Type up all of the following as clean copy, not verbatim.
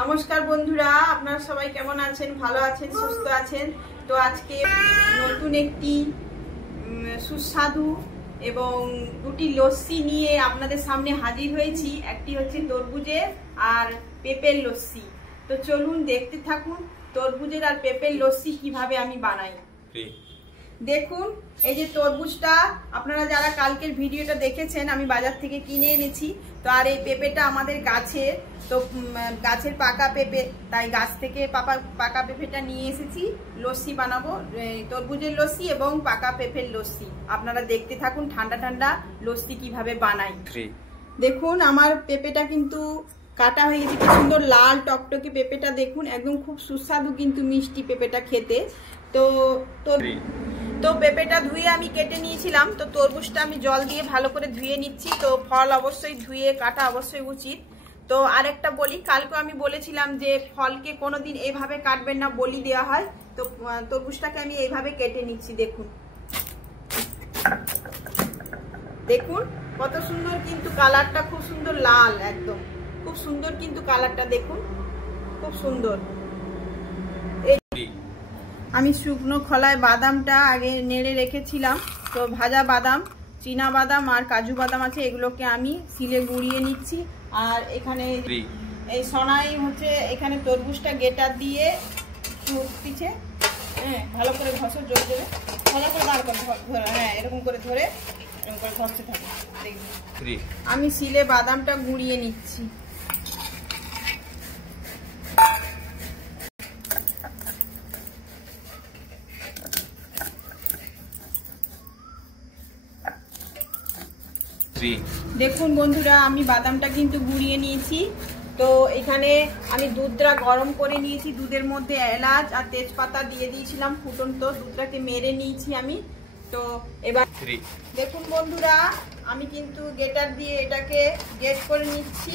নমস্কার বন্ধুরা, আপনারা সবাই কেমন আছেন? ভালো আছেন, সুস্থ আছেন? তো আজকে নতুন একটি সুস্বাদু এবং দুটি লস্যি নিয়ে আপনাদের সামনে হাজির হয়েছি। একটি হচ্ছে তরমুজের আর পেঁপের লস্যি। তো চলুন দেখতে থাকুন তরমুজের আর পেঁপের লস্যি কিভাবে আমি বানাই। দেখুন, এই যে তরমুজটা আপনারা যারা কালকের ভিডিওটা দেখেছেন, আমি বাজার থেকে কিনে এনেছি। তো আর এই পেঁপেটা আমাদের গাছের, তো গাছের পাকা পেঁপে, তাই গাছ থেকে পাকা পেঁপেটা নিয়ে এসেছি। লস্যি বানাবো, তরমুজের লস্যি এবং পাকা পেঁপের লস্যি। আপনারা দেখতে থাকুন ঠান্ডা ঠান্ডা লস্যি কিভাবে বানাই। দেখুন, আমার পেঁপেটা কিন্তু কাটা হয়ে গেছে। কি সুন্দর লাল টকটকে পেঁপেটা দেখুন, একদম খুব সুস্বাদু কিন্তু মিষ্টি পেঁপেটা খেতে। তো পেঁপেটা ধুয়ে আমি কেটে নিয়েছিলাম। তো তরমুজটা আমি জল দিয়ে ভালো করে ধুয়ে নিচ্ছি। তো ফল অবশ্যই ধুয়ে কাটা অবশ্যই উচিত। তো আরেকটা বলি, কালকে আমি বলেছিলাম যে ফলকে কোনোদিন এইভাবে কাটবেন না, বলি দেওয়া হয়। তো তরমুজটাকে আমি এইভাবে কেটে নিচ্ছি। দেখুন দেখুন কত সুন্দর কিন্তু কালারটা, খুব সুন্দর লাল, একদম খুব সুন্দর কিন্তু কালারটা দেখুন, খুব সুন্দর। আমি শুকনো খোলায় বাদামটা আগে নেড়ে রেখেছিলাম। তো ভাজা বাদাম, চীনা বাদাম আর কাজু বাদাম আছে, এগুলোকে আমি শিলে গুঁড়িয়ে নিচ্ছি। আর এখানে এই সোনাই হচ্ছে, এখানে তরমুজটা গেটার দিয়ে পিছে ভালো করে ঘষে জোর দেবে, ভালো করে বার করে এরকম করে ধরে এরকম করে ঘষতে থাকবে। আমি শিলে বাদামটা গুঁড়িয়ে নিচ্ছি। দেখুন বন্ধুরা, আমি বাদামটা কিন্তু গুঁড়িয়ে নিয়েছি। তো এখানে আমি দুধটা গরম করে নিয়েছি, দুধের মধ্যে এলাচ আর তেজপাতা দিয়ে দিয়েছিলাম ফুটন্ত, দুধটাকে মেরে নিয়েছি আমি। তো এবার দেখুন বন্ধুরা, আমি কিন্তু গেটার দিয়ে এটাকে গেট করে নিচ্ছি।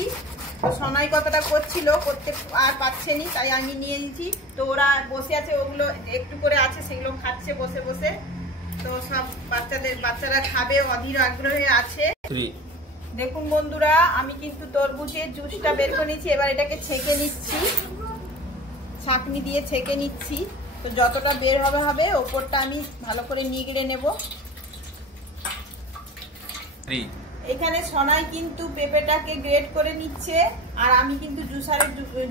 তো সোনাই কতটা করছিল, করতে আর পাচ্ছেনি, তাই আমি নিয়ে নিয়েছি। তো ওরা বসে আছে, ওগুলো একটু করে আছে, সেগুলো খাচ্ছে বসে বসে। তো সব বাচ্চারা খাবে, অধীর আগ্রহে আছে। দেখুন বন্ধুরা, আমি কিন্তু তরমুজের জুসটা বের করে নিচ্ছি। এবার এটাকে ছেঁকে নিচ্ছি, ছাঁকনি দিয়ে ছেঁকে নিচ্ছি। তো যতটা বের হবে ওপরটা আমি ভালো করে নিগড়ে নেব। এখানে সোনাই কিন্তু পেঁপেটাকে গ্রেট করে নিচ্ছে, আর আমি কিন্তু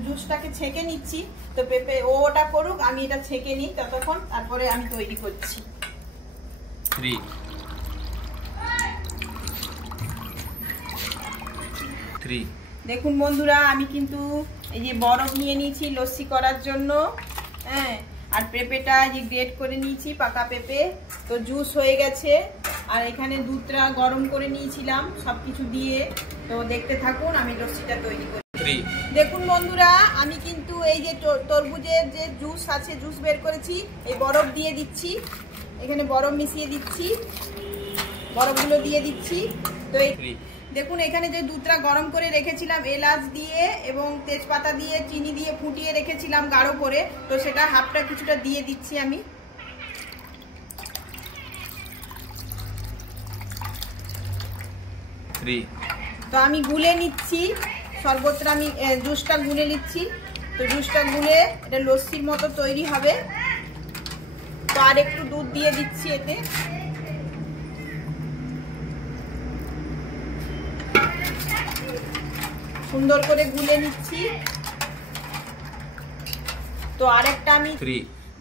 জুসটাকে ছেঁকে নিচ্ছি। তো পেঁপে ওটা করুক, আমি এটা ছেঁকে নিই ততক্ষণ, তারপরে আমি তৈরি করছি। দেখুন বন্ধুরা, আমি কিন্তু এই যে বরফ নিয়ে নিয়েছি লস্যি করার জন্য, আর পেঁপেটা যে গ্রেট করে নিয়েছি, পাকা পেঁপে। তো জুস হয়ে গেছে। আর এখানে দুধটা গরম করে নিয়েছিলাম সবকিছু দিয়ে। তো দেখতে থাকুন আমি লস্যিটা তৈরি করি। দেখুন বন্ধুরা, আমি কিন্তু এই যে তরমুজের যে জুস আছে, জুস বের করেছি, এই বরফ দিয়ে দিচ্ছি। এখানে বরফ মিশিয়ে দিচ্ছি, বরফগুলো দিয়ে দিচ্ছি। তো দেখুন, এখানে যে দুধটা গরম করে রেখেছিলাম এলাচ দিয়ে এবং তেজপাতা দিয়ে চিনি দিয়ে ফুটিয়ে রেখেছিলাম গাঢ় করে, তো সেটা হাফটা কিছুটা দিয়ে দিচ্ছি আমি। তো আমি গুলে নিচ্ছি শরবতটা, আমি জুসটা গুলে নিচ্ছি। তো জুসটা গুলে এটা লস্যির মতো তৈরি হবে। তো আর একটু দুধ দিয়ে দিচ্ছি এতে। সুন্দর করে গুলে নিচ্ছি। তো আরেকটা আমি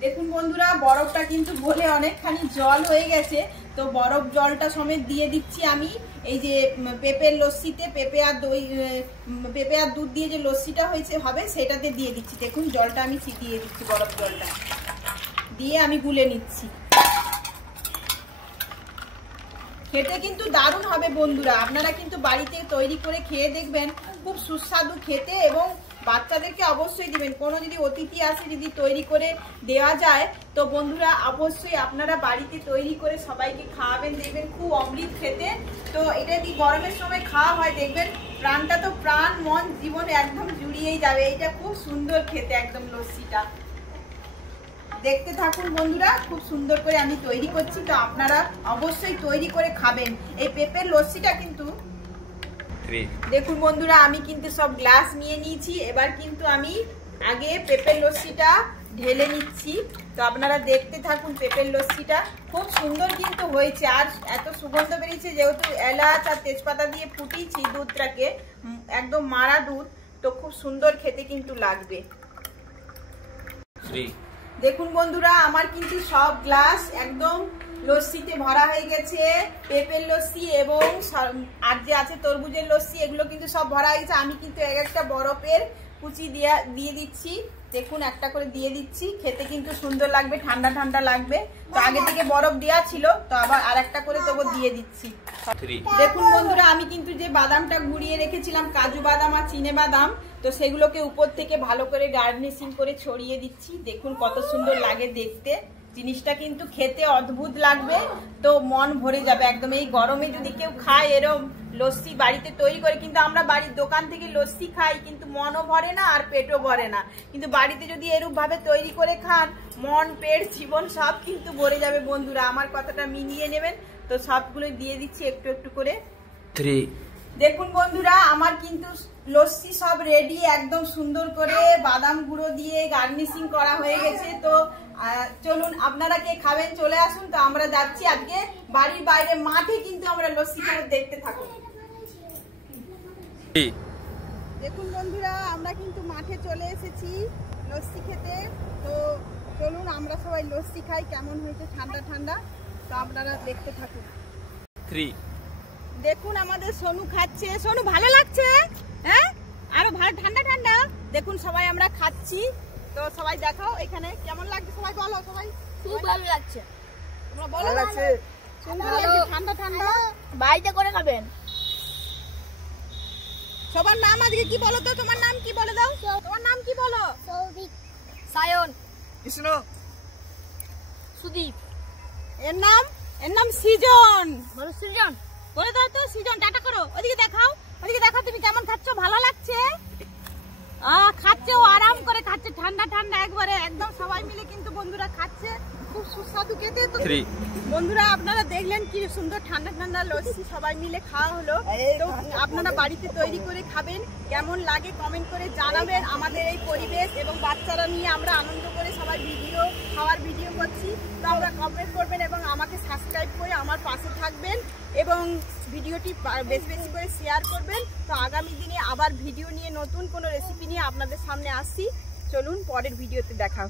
দেখুন বন্ধুরা, বরফটা কিন্তু গলে অনেকখানি জল হয়ে গেছে। তো বরফ জলটা সমেত দিয়ে দিচ্ছি আমি এই যে পেঁপের লস্যিতে, পেঁপে আর দুধ দিয়ে যে লস্যিটা হবে সেটাতে দিয়ে দিচ্ছি। দেখুন জলটা আমি ছিটিয়ে দিচ্ছি, বরফ জলটা দিয়ে আমি গুলে নিচ্ছি। খেতে কিন্তু দারুণ হবে বন্ধুরা, আপনারা কিন্তু বাড়িতে তৈরি করে খেয়ে দেখবেন, খুব সুস্বাদু খেতে। এবং বাচ্চাদেরকে অবশ্যই দিবেন। কোনো যদি অতিথি আসে, যদি তৈরি করে দেওয়া যায়, তো বন্ধুরা অবশ্যই আপনারা বাড়িতে তৈরি করে সবাইকে খাওয়াবেন, দেখবেন খুব অমৃত খেতে। তো এটা যদি গরমের সময় খাওয়া হয়, দেখবেন প্রাণটা তো প্রাণ মন জীবন একদম জুড়িয়েই যাবে। এটা খুব সুন্দর খেতে একদম লস্যিটা। দেখতে থাকুন বন্ধুরা, খুব সুন্দর করে আমি তৈরি করছি। তো আপনারা অবশ্যই তৈরি করে খাবেন। এই পেঁপের লস্যিটা কিন্তু দেখুন বন্ধুরা, আমি কিন্তু সব গ্লাস নিয়ে নিয়েছি। এবার কিন্তু আমি আগে পেঁপের লস্যিটা ঢেলে নিচ্ছি। তো আপনারা দেখতে থাকুন। পেঁপের লস্যিটা খুব সুন্দর কিন্তু হয়েছে, আর এত সুগন্ধ বেরিয়েছে, যেহেতু এলাচ আর তেজপাতা দিয়ে ফুটিয়েছি দুধটাকে, একদম মারা দুধ, তো খুব সুন্দর খেতে কিন্তু লাগবে। দেখুন বন্ধুরা, আমার কিন্তু সব গ্লাস একদম লস্যিতে ভরা হয়ে গেছে। পেঁপের লস্যি এবং আর যে আছে তরমুজের লস্যি, এগুলো কিন্তু সব ভরা হয়ে গেছে। আমি কিন্তু এক একটা বরফের কুচি দিয়ে দিচ্ছি। দেখুন, একটা করে দিয়ে দিচ্ছি। খেতে কিন্তু সুন্দর লাগবে, ঠান্ডা ঠান্ডা লাগবে। তো আগে থেকে বরফ দেওয়া ছিল, তো আবার আর একটা করে তবু দিয়ে দিচ্ছি। দেখুন বন্ধুরা, আমি কিন্তু যে বাদামটা গুঁড়িয়ে রেখেছিলাম, কাজু বাদাম আর চিনে বাদাম, তো সেগুলোকে উপর থেকে ভালো করে গার্নিশিং করে ছড়িয়ে দিচ্ছি। দেখুন কত সুন্দর লাগে দেখতে। জিনিসটা কিন্তু খেতে অদ্ভুত লাগবে, তো মন ভরে যাবে একদম। এই গরমে যদি কেউ খায় এরম লস্যি বাড়িতে তৈরি করে, কিন্তু আমরা বাড়ির দোকান থেকে লস্যি খাই কিন্তু মনও ভরে না আর পেটও ভরে না, কিন্তু বাড়িতে যদি এরূপ ভাবে তৈরি করে খান, মন পেট জীবন সব কিন্তু ভরে যাবে। বন্ধুরা, আমার কথাটা মিলিয়ে নেবেন। তো সবগুলো দিয়ে দিচ্ছি একটু একটু করে। দেখুন বন্ধুরা, আমার কিন্তু লস্যি সব রেডি, একদম সুন্দর করে বাদাম গুঁড়ো দিয়ে গার্নিশিং করা হয়ে গেছে। তো চলুন, আপনারা কে খাবেন চলে আসুন। তো আমরা যাচ্ছি আজকে বাড়ির বাইরে মাঠে, কিন্তু আমরা লস্যি খাবো, দেখতে থাকুন। দেখুন বন্ধুরা, আমরা কিন্তু মাঠে চলে এসেছি লস্যি খেতে। তো চলুন আমরা সবাই লস্যি খাই, কেমন হয়েছে ঠান্ডা ঠান্ডা। তো আপনারা দেখতে থাকুন। দেখুন আমাদের সোনু খাচ্ছে। সোনু, ভালো লাগছে? হ্যাঁ, আরো ভালো ঠান্ডা ঠান্ডা। দেখুন সবাই আমরা খাচ্ছি। তো সবাই দেখাও এখানে কেমন লাগছে, সবাই বলো। সবাই খুব ভালো লাগছে। তোমরা বলো লাগছে? সুন্দর লাগছে, ঠান্ডা ঠান্ডা। বাড়িতে করে খাবেন। সবার নাম আজকে কি বলো তো? তোমার নাম কি বলে দাও? তোমার নাম কি বলো? সৌভিক, সায়ন, কৃষ্ণ, সুদীপ। এর নাম সৃজন। বলো সৃজন। বলে দাও তো সৃজন। টাটা করো, ওদিকে দেখাও, ওদিকে দেখাও। তুমি কেমন খাচ্ছ? ভালো লাগছে? খাচ্ছে, ও আরাম করে খাচ্ছে, ঠান্ডা ঠান্ডা একবারে, একদম সবাই মিলে কিন্তু বন্ধুরা খাচ্ছে। খুব সুস্বাদু খেতে। তো বন্ধুরা, আপনারা দেখলেন কি সুন্দর ঠান্ডা ঠান্ডা লস্যি সবাই মিলে খাওয়া হলো। তো আপনারা বাড়িতে তৈরি করে খাবেন, কেমন লাগে কমেন্ট করে জানাবেন। আমাদের এই পরিবেশ এবং বাচ্চারা নিয়ে আমরা আনন্দ করে সবাই খাওয়ার ভিডিও করছি। তো আমরা কমেন্ট করবেন এবং আমাকে সাবস্ক্রাইব করে আমার পাশে থাকবেন এবং ভিডিওটি বেশি বেশি করে শেয়ার করবেন। তো আগামী দিনে আবার ভিডিও নিয়ে, নতুন কোনো রেসিপি নিয়ে আপনাদের সামনে আসছি। চলুন পরের ভিডিওতে দেখা।